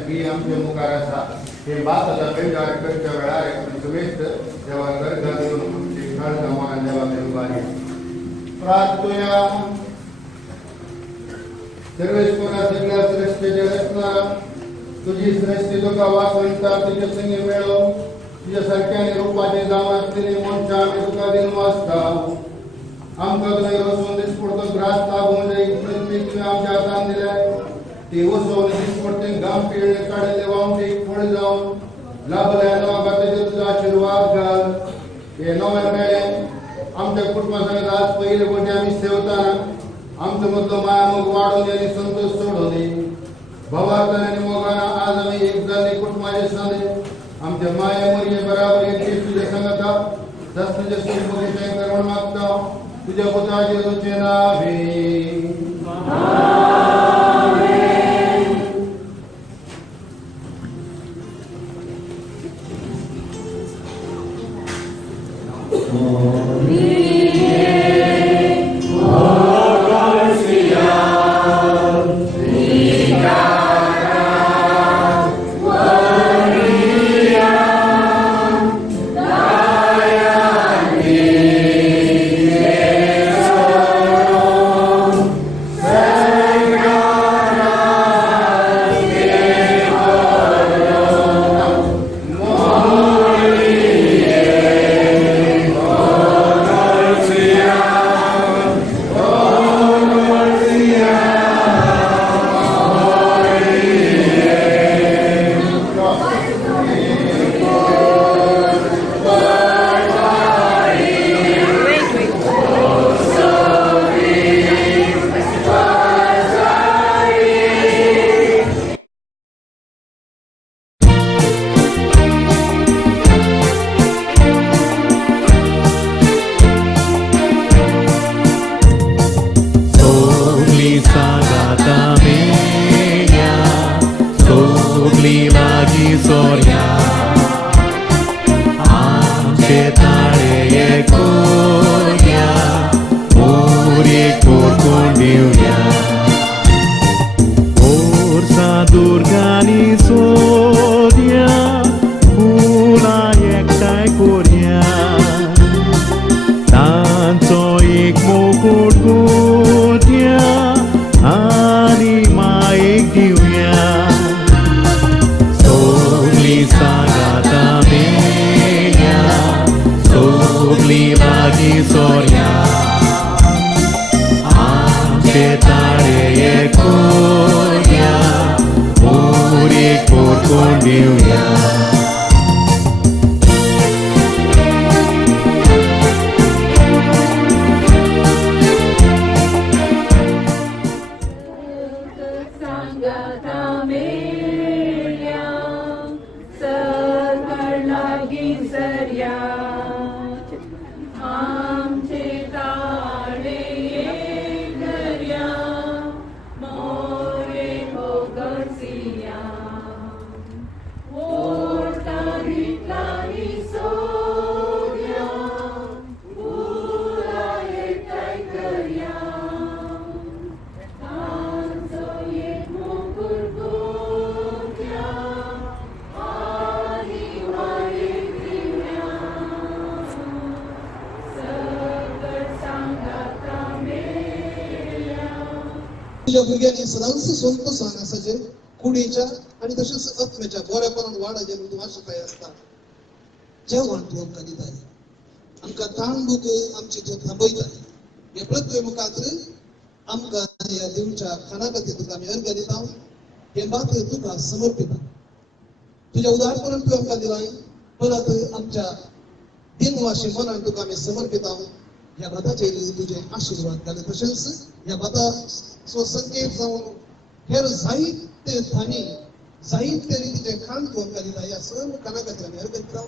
की आमचे मुखार आसा हे बाताचा बेजार करच्या वेळार समेत देवा गर्गा देऊन आमची घळ जमान देवा देवारी प्रार्थया सर्वेश्वरा सगळ्या सृष्टीचे रचणारा तुझी सृष्टी तुका वासवंता तुझे संगी मेळो तुझ्या सारख्याने रूपाचे जावन असलेले मनशा आम्ही तुका दिन वाचता आमकां तुवें रचून दिसपडतो ग्रास लागून पृथ्वी तुवें आमच्या हातान दिल्याय ती वसोवन दिसपडते घाम पिळणे काडले वामटे फळ जावन लाभल्या नवा गातेचेर तुजो आशिर्वाद घाल हे नवे मेळे आमच्या कुटुंबा सगळ्यात आज पहिले गोटे आम्ही सेवताना आमचो मदलो मायामोग वाडून आणि संतोष सोडून भवार्थन आणि मोगाना आज आम्ही एक जाल्ले कुटुंबाचे साने आमच्या माया मरिये बराबर एक तुझ्या संगता दस तुझे सुखमुखी करवण मागता तुझ्या पुत्राचे तुझे नावे भुरग्यांनी सदांच सोंत सांगासाचे कुडीच्या आणि तसेच आत्म्याच्या बरेपणान वाडाचे तूं आशेताय आसता जेवण तूं आमकां दिताय आमकां ताण दूख आमची तूं थांबयताय हे प्रत्येक मुखार आमकां ह्या देवच्या खाना खातीर तुका आमी अर्घ दिता हे मात तुका समर्पिता तुज्या उदारपणान तूं आमकां दिलाय परत आमच्या दिनवाशी मनान तुका आमी समर्पिता ह्या भाताचेर तुजे आशिर्वाद घाल तशेंच ह्या भाता संकेत जावन हेर जायते थानी जायते रितीचे खाण तूं आमकां दिता ह्या सर्व खाना खातीर आमी अर्घ दिता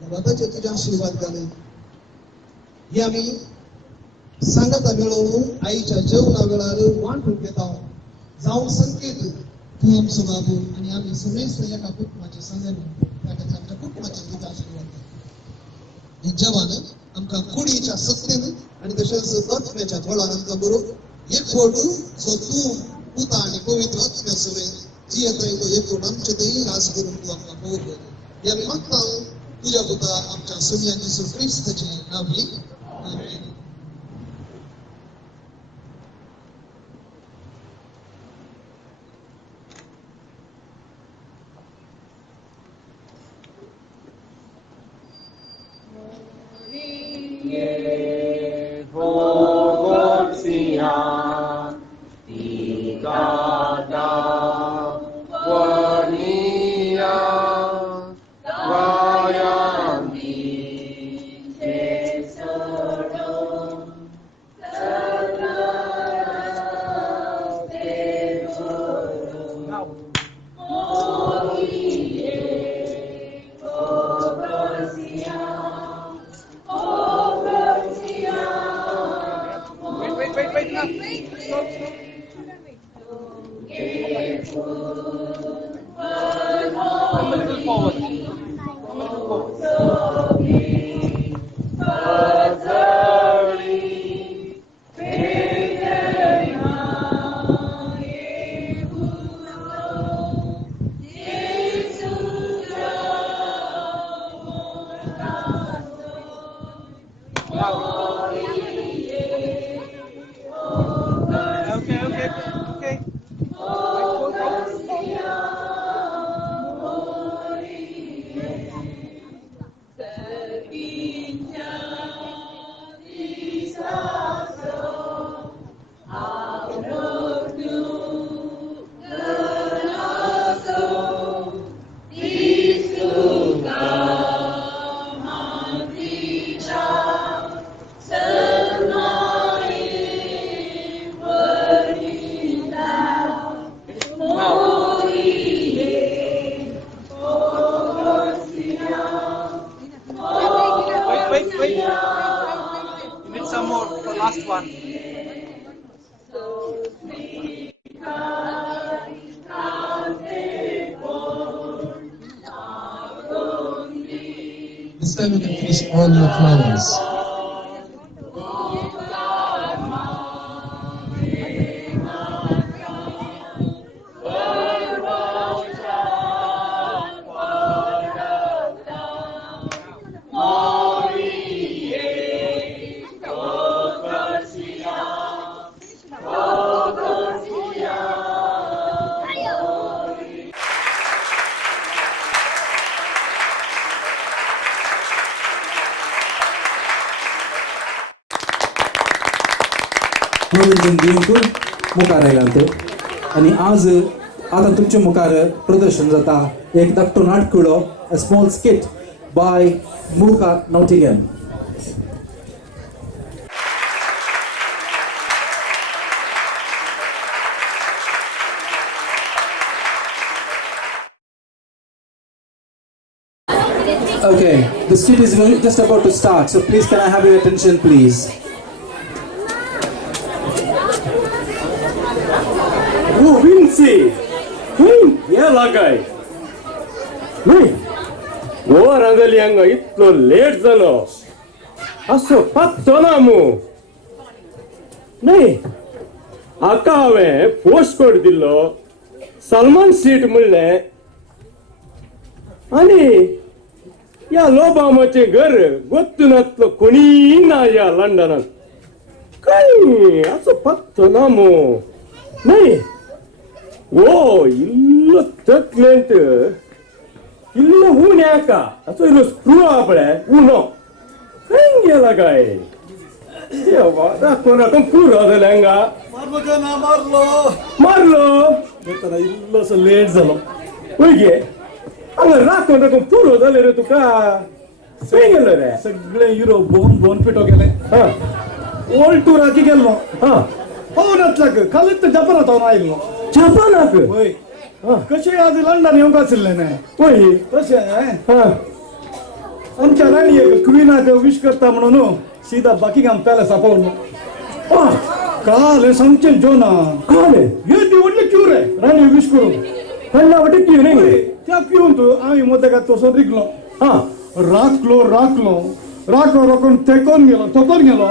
ह्या भाताचेर तुजे आशिर्वाद घाल ही आमी सांगता मेळोवन आईच्या जेवणा वेळार वांटून घेता जावं संकेत तूं आमचो बाबू आनी आमी समेस्त एका कुटुंबाचे संघ त्या खातीर आमच्या कुटुंबाचे तुका आशिर्वाद घाल हे जेवण आमकां कुडीच्या सत्तेन आनी तशेंच आत्म्याच्या फळान आमकां बरोबर एक फोटू जो तूं पुता आनी पवित्र आत्म्या समेत जी येता येतो एक दोन आमचे तेही रास करून तू आमकां पळोवंक या मी मागता तुझ्या पुता आमच्या सगळ्यांनी क्रिस्ताची नावी आमेन. This time you can finish all your flowers. मनोरंजन दिवंक मुखार आयला ते आनी आज आतां तुमच्या मुखार प्रदर्शन जाता एक धाकटो नाटकुळो अ स्मॉल स्किट बाय मुखार Nottingham. Okay, the skit is just about to start, so please can I have your attention, please? Oh, Vinci! Yeah, lagay. Hey, oh, rangali anga itlo late zalo. Aso patto namu. Nay, akka ave post kodidillo. Salman seat mulle. Ani या लोबामाचे घर गोत्तुनत्लो कोणी ना या लंडनात काही असं पत्तो नामो नाही ಓ ಇಲ್ಲ ತಕ್ಲೆಂತ ಇಲ್ಲ ಹೂನ್ಯಾಕ ಅಥವಾ ಇಲ್ಲ ಸ್ಕ್ರೂ ಆಪಳೆ ಉನೋ ಹೆಂಗೆಲ್ಲ ಗಾಯ ಪೂರ ಅದಲ್ಲ ಹೆಂಗ ಮಾರ್लो ಇಲ್ಲ ಸ ಲೇಟ್ झालो ಹೋಗಿ ಹಂಗ राखून पूर झाले रे तुका गेलं रे सगळे हिरो बोन पिटो गेले वर्ल्ड टुराची गेल्लो पवनातलाक खालीच तर जपानात हांव आयल्लो जपानाक होय कशें आज लंडन येवंक आशिल्लें न्हय होय तशें आमच्या राणयेक क्वीनाक विश करता म्हणून सीधा बकिंगहॅम पॅलेस पावलो काल सांगचें जोना काल येदी व्हडली क्यू रे राणये विश करून कल्ला वाटे क्यू न्ही त्या क्यून तू आम्ही मदगात तसो रिकलो राखलो राखून तेकोन गेलो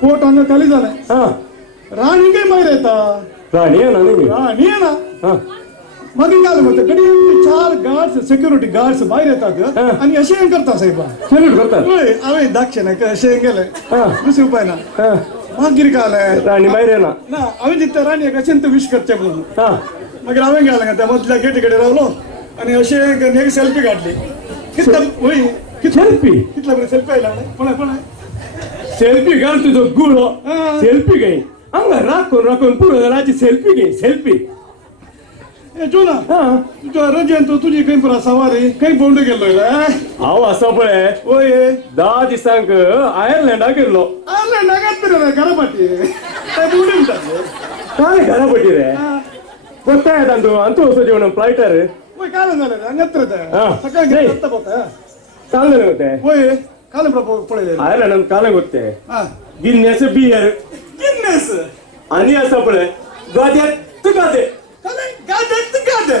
पोट हांगा खाली जालें राणी काय मागीर येता राणी येना राणी येना मागीर काय म्हणतात कधी 4 गार्ड्स सिक्युरिटी गार्ड्स भायर येतात आणि अशें करता साहेबा सॅल्यूट करतात होय हांवें धाकशें ना अशें गेलें दुसरें उपाय ना हा. मागीर काय जालें राणी भायर येना ना हांवें चिंतता राणी अशें तो विश करचें म्हणून हा मागीर हांवें गेलें त्या मदल्या गेटी कडेन रावलो आनी अशें एक सेल्फी काडली कितला होय सेल्फी कितला बरें सेल्फी आयला कोण सेल्फी घाल तुझो गुळो सेल्फी घे हांगा राखून पुरो राची सेल्फी घे सेल्फी ए जोना तुझ्या रजेन तो तुजी खंय पुरा सवारी खंय बोंड गेल्लो रे हांव आसा पळय होय 10 दिसांक आयर्लंडाक गेल्लो आले नागात रे घरापाटी काय बोंड म्हणटा काय घरा पटी रे कोत्ता येता तू आणि तू असं जेवण फ्लायटर होय काय झालं रे अंगत्र सकाळी नाही. गेलं पोता चाललं होते होय काल पळय आयर्लंडात काले होते हा गिन्याचं बियर गिन्नेस आणि असं पळय गाद्यात तू गादे गादे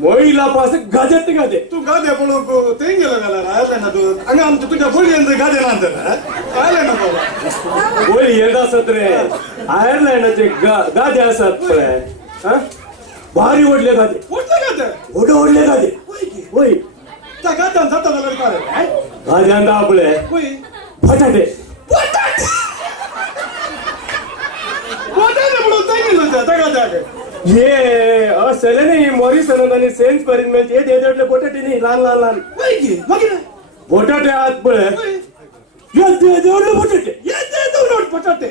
मोईला पास गाद्यात तू गादे तू गादे पळोवक थंय गेलो जाल्यार आयले ना तू हांगा आमच्या तुझ्या पयली गादे ना आयले ना बाबा होय येत असत रे आयर्लंडाचे गादे असत पळय हा भारी ओढले गादे ओढले गादे होय त्या गाद्यान जाता जाल्यार काय गाद्यांत आपले होय बटाटे म्हणून थंय गेलो त्या गाद्याक ये असले नाही मॉरिसन आणि सेंट एक्सपेरिमेंट हे देदले बटाटे नाही लहान लहान लहान होय की मागीर बटाटे आत पळय येते देवडले बटाटे बटाटे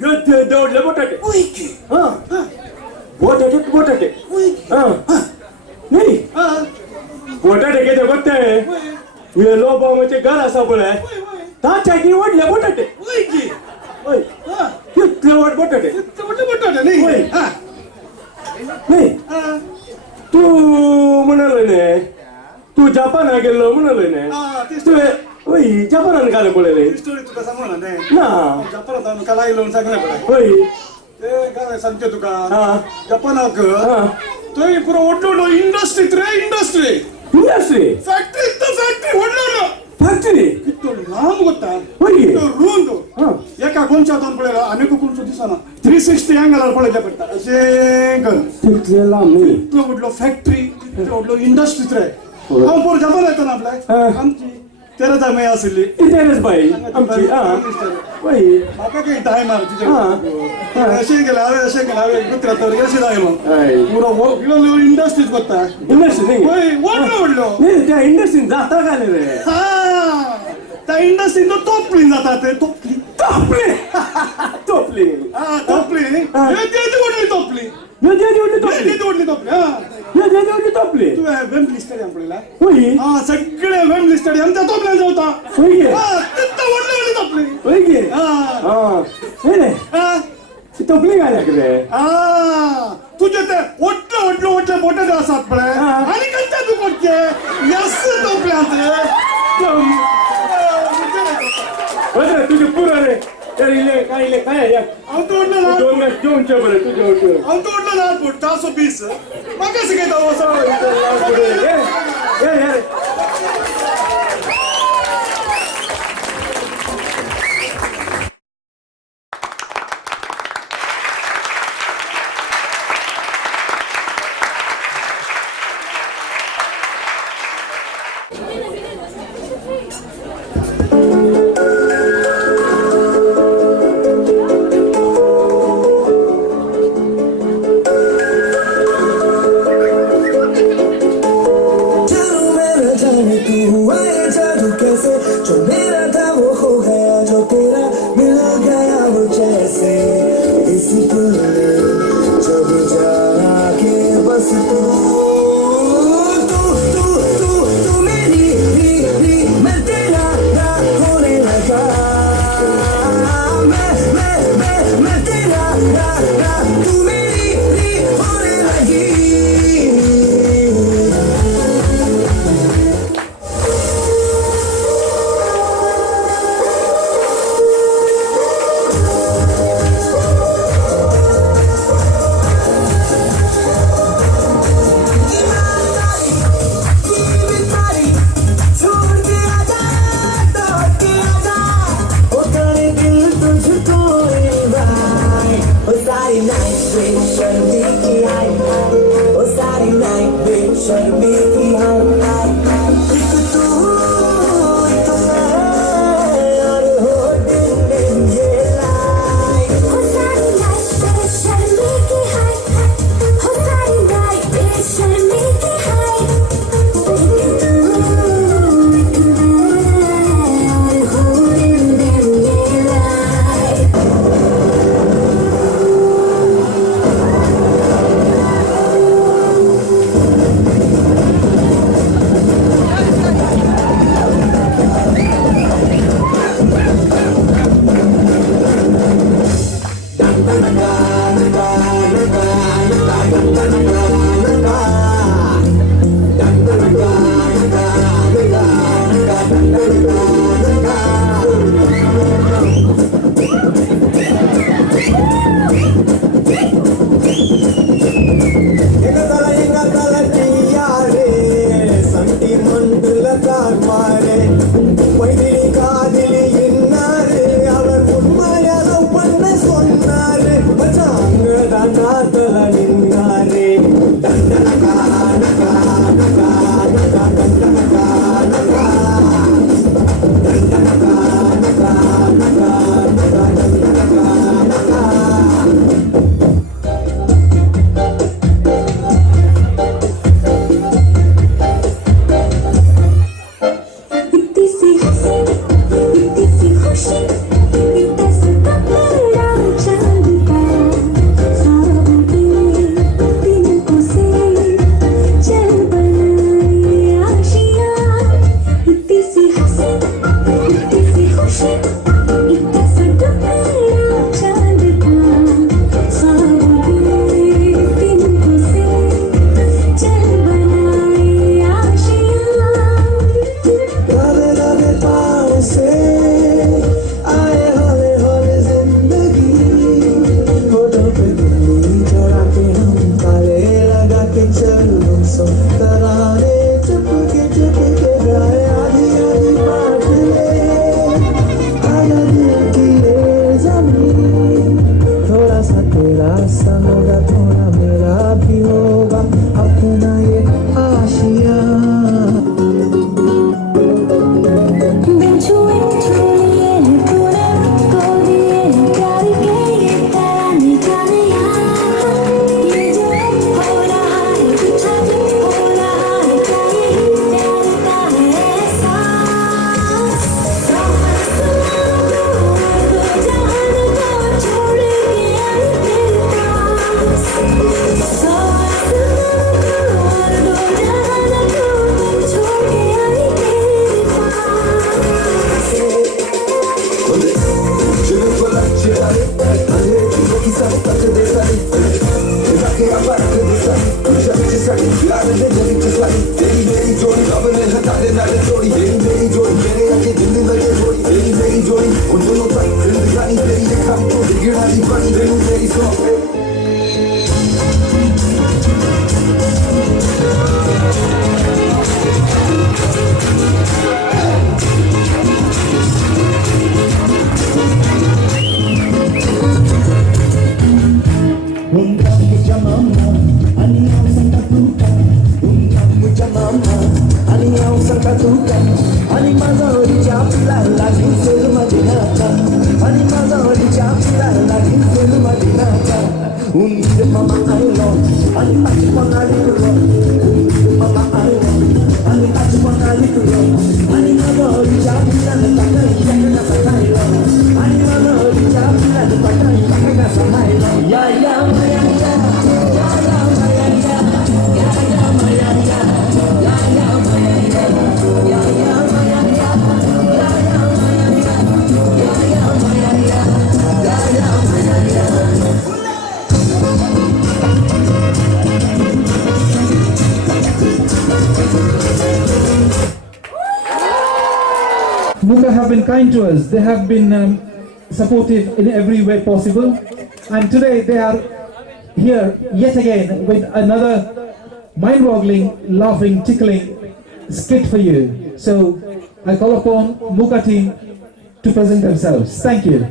येते देवडले बटाटे होय की हा बटाटे बटाटे हा नाही बटाटे किती बघते हे लोबामाचे घर असा पळय ताच्याकी ओढले बटाटे होय की होय कितले वाट बटाटे बटाटे नाही होय. हा नाही तू म्हणालोय ने तू जपानाक गेल्लो म्हणालोय ने हा, तेच तुवें होय जपानान घालून पळयले स्टोरी तुका सांगू ना नाही ना जपानात हांव काल आयलो सांगलें पळय होय ते काय सांगते तुका हा जपानाक हा थंय पुरो व्हडलो इंडस्ट्रीत रे इंडस्ट्री इंडस्ट्री फॅक्टरी तो फॅक्टरी व्हडलो फॅक्टरी कितो लांब गोता होय तो रुंद हा एका गोंच्यातून पळयला आनीक कोणचो दिसना 360 अँगलार पळयचे पडटा अशें कर तितले लांब नाही इतलो व्हडलो फॅक्टरी इतलो व्हडलो इंडस्ट्रीत रे होय. हांव पोर जपान येताना आपल्याक हा. आमची 13 मे आसली इतेरच बाई आमची हा होय म्हाका काही टायम हा. तुझे अशें गेलें अशें गेलें हांवें गुजरातावर अशें जायलो हय. पुरो इंडस्ट्रीत करता इंडस्ट्री नाही होय व्हडलो नाही त्या इंडस्ट्रीन जाता घाले रे हा त्या इंडस्ट्रीत तोपली जाता ते तोपली तोपली तोपली हा तोपली तेदी व्हडली तोपली तेदी व्हडली तोपली हा तोपली तू वेम्बली स्टेडियम पळयला होय हा सगळे वेम्बली स्टेडियम त्या तोपल्यान जावता होय गे हा तितलो व्हडली तोपली होय गे हा हा नाही रे हा तोपली घाल्या रे तुझे ते व्हडले बोटे आसात पळय हा. आनी खंयचे तू करचे यस तोपल्यात बरं तुझे पुरं रे तर इले काय या हांव तो व्हडलो ना दोन मॅच जेवणच्या बरं तुझे होतो हांव तो व्हडलो ना फूट 420 म्हाका शिकयता वचो காண்பாரே வைதிலி காதிலி என்னாரு அவர் உண்மையான பண்ண சொன்னாரு மச்சாங்க தான் காத்தல நின்னாரே தண்டனகா நகா நகா நகா தண்டனகா நகா தண்டனகா நகா நகா நகா தண்டனகா நகா Muka have been kind to us. They have been supportive in every way possible. And today they are here yet again with another mind-boggling, laughing, tickling skit for you. So I call upon Muka team to present themselves. Thank you.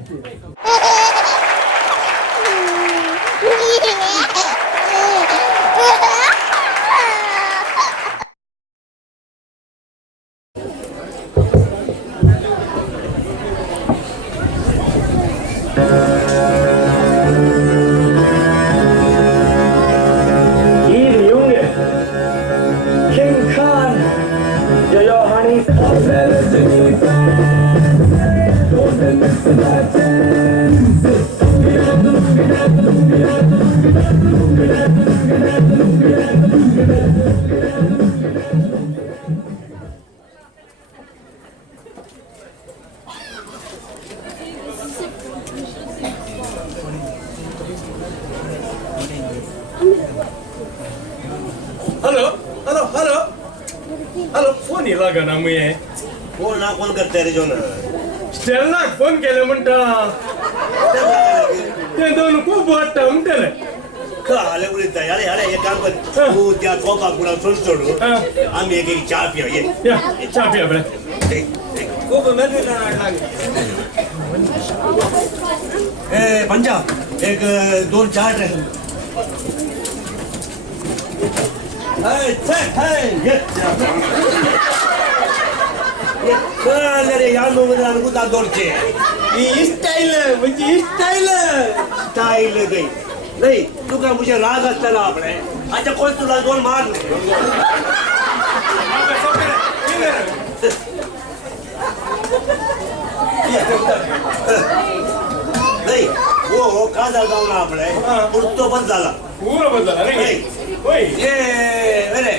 Halo, phone हिला का ना मुये? Phone ना कोण करते रे Joan? स्टेलला phone केले म्हणता. ते दोन खूप वाटतं म्हणते. आले उडीत अरे अरे एक काम कर तू त्या कोपा गुडा सोडू आम्ही एक चहा पिऊ ये चहा पिया बरं ए पंजा एक 2 चहा रे रे या अनुकुता दोरचे स्टाईल म्हणजे स्टाईल स्टाईल गई नाही तू काय मुझे राग असताना आपले अच्छा कोण तुला 2 मार नाही हो खासदार जाऊन आपले तो पण झाला पूर्ण बदला नाही होय ये अरे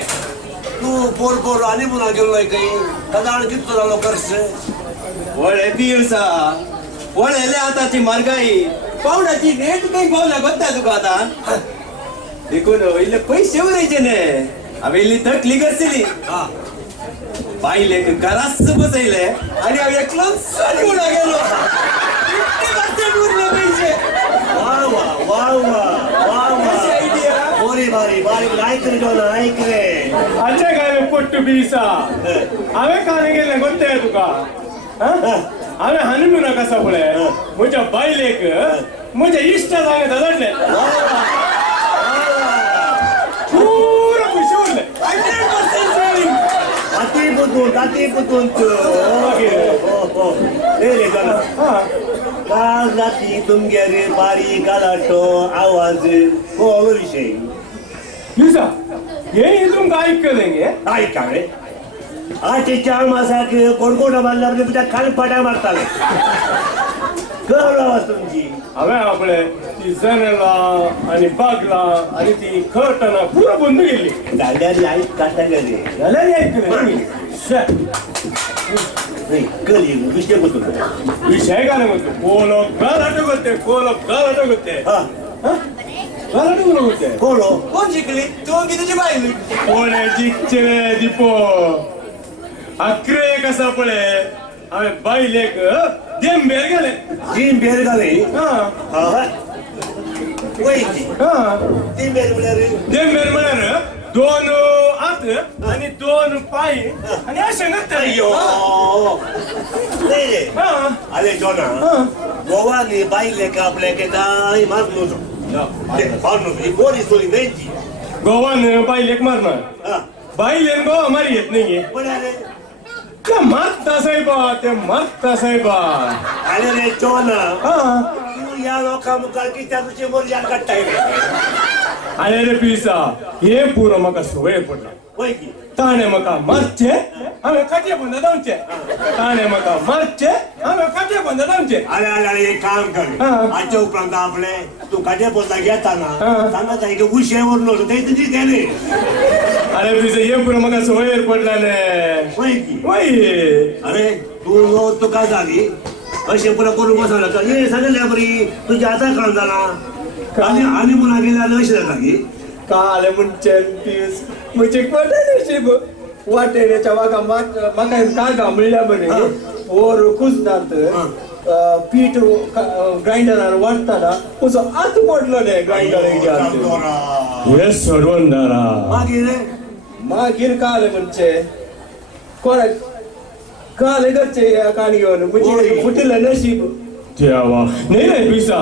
तू पोर आणि मुला गेलोय काही कदाळ किती झालो कर्स ಒಳ್ಳೆ ದಿವಸ ಒಳ್ಳೆ आताची महागाई पावडाची रेट काही पावला बघता तुका आता देखून इल्ले पैसे उरायचे ने हांवें इल्ली तकली करतली पाहिले घराच बसयले आणि हांव एकलो सरी उडा गेलो 50% उरले पैसे वा वा वा वा वा वा बोरी बारी बारी ऐक रे दोन ऐक रे आजच्या काय पट्टू बिसा हांवें काने गेले गोत्ते तुका हांवें हनीमून कसा पळय म्हज्या बायलेक म्हज्या इश्ट जागे धाडले पूर्ण पयशे उरले 100% सेविंग ताती पुतून तू रे रे गाना काल राती तुमगेरे बारीक गालाटो आवाज कोलो विषय बिसा हे तुमकां ऐकलें गे ऐका रे आजचे 4 मासाक कोणकोणा बांधला म्हणजे तुझ्या खाली पाट्या मारताले कळलं आवाज तुमची हांवें आपले ती जनेला आनी बागला आनी ती खर्टना पुरो बंद केल्ली जाल्यार आयक काटा गे रे जाल्यार ऐकलें नाही कली विषय बसून विषय काय म्हणतो कोलो गलाटो करते कोलो गलाटो करते हा गलाटो कोण करते कोलो कोण शिकली तू की तुझी बायली कोणे जिंकचे रे दिपो अकरे कसा पळे हांवें बायलेक देंबेर गेले तीन बेर घाले हा हा वयची हा तीन बेर म्हळ्यार देंबेर म्हळ्यार 2 हात आणि 2 पाय आणि अशें करता अय्यो नाही रे हा अरे जोना गोवानी बायले का आपल्या के काय मार नव्हतो मारनो ही बोरी सोली नाही ती गोवान बायलेक मारणार हा बायलेन गोवा मारी येत नाही म्हळ्यार ते मारता साहेबा अरे रे जोना हा तू या लोका मुखार कित्याक तुझे मोरयान काडटाय रे अरे रे पिसा हे पुरो म्हाका सवय पडला वय की ताणे म्हाका मारचे हांवें काटे बंद जावचे ताणे म्हाका मारचे हांवें काटे बंद जावचे अरे अरे अरे एक काम कर हा. आजच्या उपरांत आपले तू काटे बोलता घेताना हा. सांगायचं आहे की उशेवर नव्हतं ते तुझी गेले अरे पिसा हे पुरो म्हाका सवय पडला ने वय की वय अरे तू तुका झाली अशें पुरो करून बसला का ये सांगल्या बरी तुझ्या आता कळून जाना आणि मुला गेल्या अशें जाता की काले म्हणचे पीस म्हणजे कोणते नशीब वाटेच्या वागा म्हाका कागा म्हणल्या बरे ओर कुसतात पीठ ग्राइंडरार वाटताना उसो आत पडलो ने ग्राइंडर हे सोडून दारा मागीर काले म्हणचे कोणा काले घरचे काणी घेवन म्हणजे फुटिलं नशीब देवा नाही रे पिसा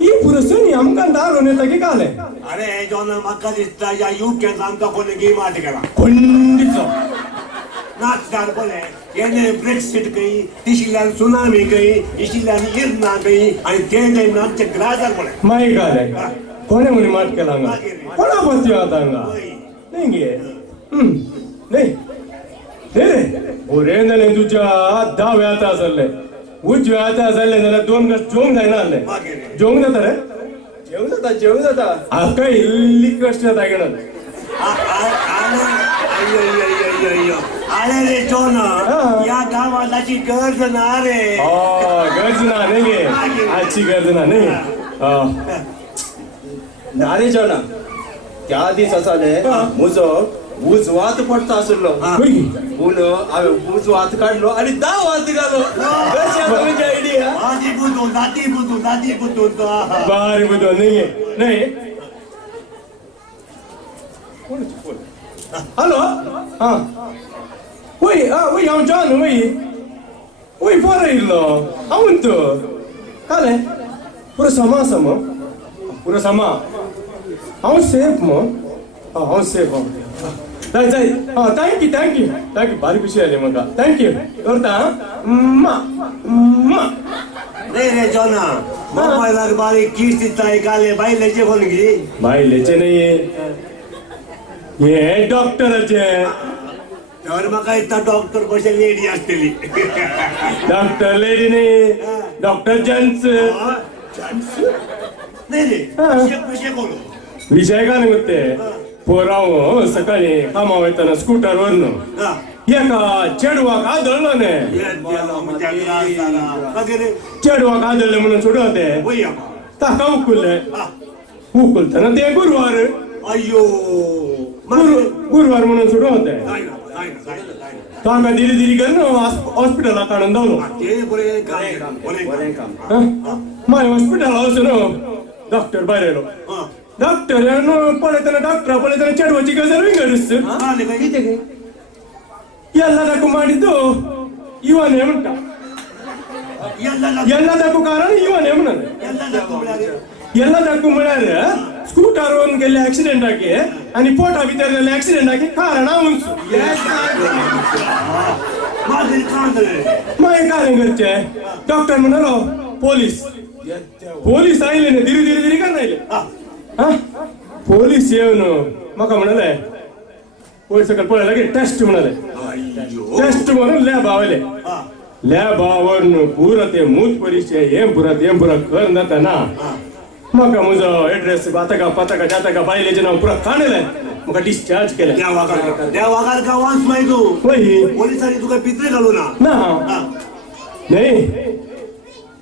ही पुरो सनी आमकां दारून येता की काले अरे जोन म्हाका दिसता या युकेन आमकां कोणी गेम आट केला खंडीचो नाचदार कोणे येणे ब्रेक्सिट काही तिशिल्यान सुनामी काही इशिल्यान इरना काही आणि ते टाइम आमचे ग्राजार कोणे माई काले कोणे म्हणे माट केला हांगा कोणा पत्ती आता हांगा नाही गे नाही रे बरे जाले तुझ्या दाव्या हाता जाल्ले उजव्या हाता जाल्ले जाल्यार 2 गज जेवंक जायना आसले जेवंक जाता रे जेवण जाता हाका इल्ली कश्ट जाता घेणार अरे रे जोन या गावात अशी गरज ना रे गरज ना नाही गे आजची गरज ना नाही नारे जेवणा त्या दिसाले म्हजो उजवात पडता आसलो पूण हांवें उजवात काडलो आनी 10 वात घालो कशी आसा तुमची आयडिया दाती बुतून बारी बुदो नाही हॅलो हा वय हांव जॉन वय बरो इल्लो अवंतु काले पुरो समा पुरो समा हांव सेफ मो हांव सेफ जाय जाय थँक्यू भारी खुशी जाली म्हाका थँक्यू करता नाही रे जॉना मोबायलार बारीक किस दिसताय काले बायलेचे फोन घे बायलेचे नाही हे डॉक्टराचे तर म्हाका दिसता डॉक्टर कशे लेडी आसतली डॉक्टर लेडी नाही डॉक्टर जेंट्स नाही रे कशे करू विषय काय नाही ते पोराव सकाळी कामा वयताना स्कूटर वरन एका चेडवाक आदळलो ने चेडवाक आदळले म्हणून सोडवते ताका उकलतना ते गुरुवार अय्यो गुरुवार म्हणून सोडवते ताका दिली दिली करून हॉस्पिटलाक हाडून धावलो माय हॉस्पिटल वचून डॉक्टर भायर येलो डॉक्टर पळयतना चेडवाची गजाल विंगडूस ಎಲ್ಲ ತಕ್ಕು ಮಾಡಿದ್ದು ಇವನೇ ಉಂಟ ಎಲ್ಲ ತಕ್ಕು ಕಾರಣ ಇವನೇ ಉಂಟು ಎಲ್ಲ ತಕ್ಕು ಮಾಡ್ಯಾರ ಸ್ಕೂಟರ್ ಒಂದು ಗೆಲ್ಲಿ ಆಕ್ಸಿಡೆಂಟ್ ಆಗಿ आणि पोटा भितर आक्सिडेंट आगी कारण उंचू मागीर काय करचे डॉक्टर म्हणालो पोलीस आयले न्ही दिरी दिरी दिरी करना पोलीस येवन म्हाका म्हणाले वयर सकल पळयला की टेस्ट म्हणाले टेस्ट म्हणून लॅब आवले लॅब आवरून पुरा ते मूत परीक्षे हें पुरा करून जातना म्हाका म्हजो एड्रेस पताका जाताका बायलेचें नांव पुरा काणलें म्हाका डिस्चार्ज केलें देवाकार का वास माय तू पोलिसांनी तुका पित्रे घालू ना नाही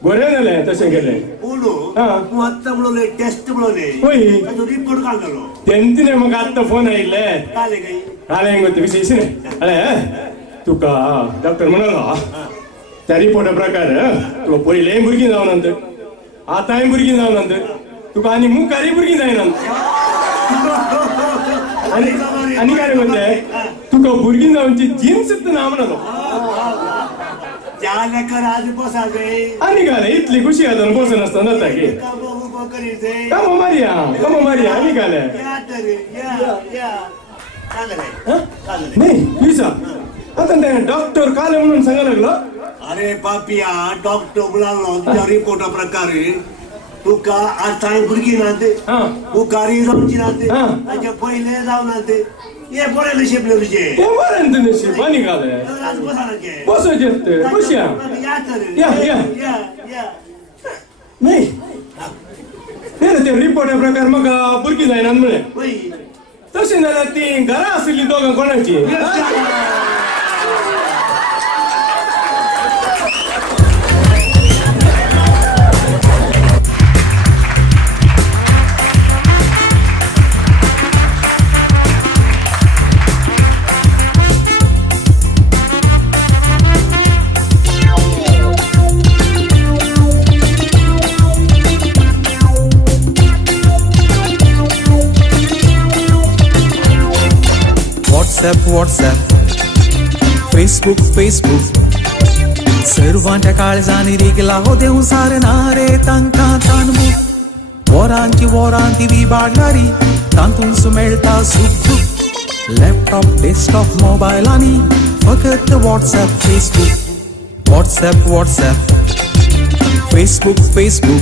बरें जालें तशें केलें बोलो तू आत्ता म्हणले टेस्ट म्हणले तो रिपोर्ट काल झालो तेंतिने म्हाका आत्ता फोन आयिल्ले काले काही काले गोत्ती विशेष अरे तुका डॉक्टर म्हणालो त्या रिपोर्टा प्रकार तुका पयलेय भुरगीं जावनात आतांय भुरगीं जावनात तुका आनी मुखारय भुरगीं जायनात आनी काय म्हणते तुका भुरगीं जावची जीन्स ना म्हणालो आज बसावे आनी काय इतली खुशी घालून बसून आसतना जाता की कामो मारिया आनी काय नाही विसा आता ते डॉक्टर काले म्हणून सांगा लागलो अरे पापिया डॉक्टर बोलालो तुझ्या रिपोर्टा प्रकारे तुका आतांय भुरगीं नाते मुखारी जावची नाते ताचे पयले जावनाते हे बरें नशीब तुझे ते बरें तू नशीब आनी घाले आज बसाचे बसोचे कशा या नाही ते रिपोर्टा प्रकार म्हाका भुरगीं जायनात म्हणे तशें जाल्यार ती घरा आसली दोगां कोणाची व्हॉट्सॲप फेसबुक सर्वांच्या काळजांनी रिगला हो देऊ सारणारे तांकां ताणमुख वरांची विबाडणारी तांतूंच मेळटा सुख लॅपटॉप डेस्कटॉप मोबायलांनी फकत व्हॉट्सॲप फेसबुक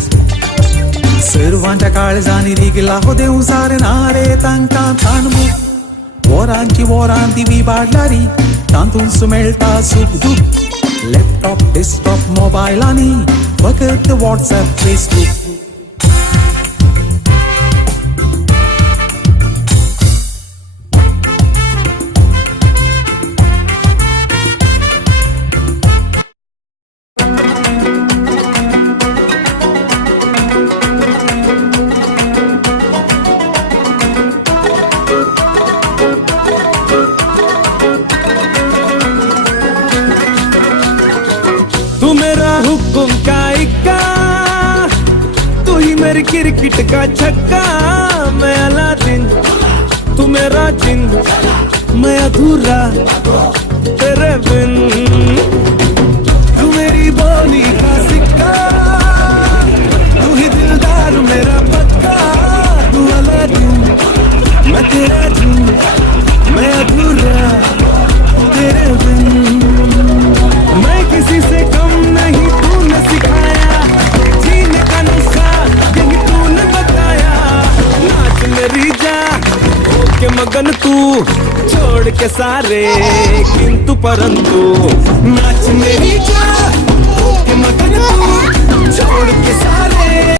सर्वांच्या काळजांनी रिगला हो देऊ सारणारे तांकां ताणमुख वरांची विबाडणारी तांतूंच मेळटा सुख दुख लॅपटॉप डेस्कटॉप मोबायलांनी फकत व्हॉट्सॲप फेसबुक क्रिकेट का छक्का मैं अलादीन, तू मेरा जिन मैं अधूरा तेरे बिन तू मेरी बोली का सिक्का तू ही दिलदार मेरा पक्का तू अलादीन मैं तेरा जिन मैं अधूरा तेरे बिन मैं किसी से कम नहीं तूने सिखाया जीने का नुस्खा यही तूने बताया नाच मेरी जा होके मगन तू छोड़ के सारे किंतु परंतु नाच मेरी जा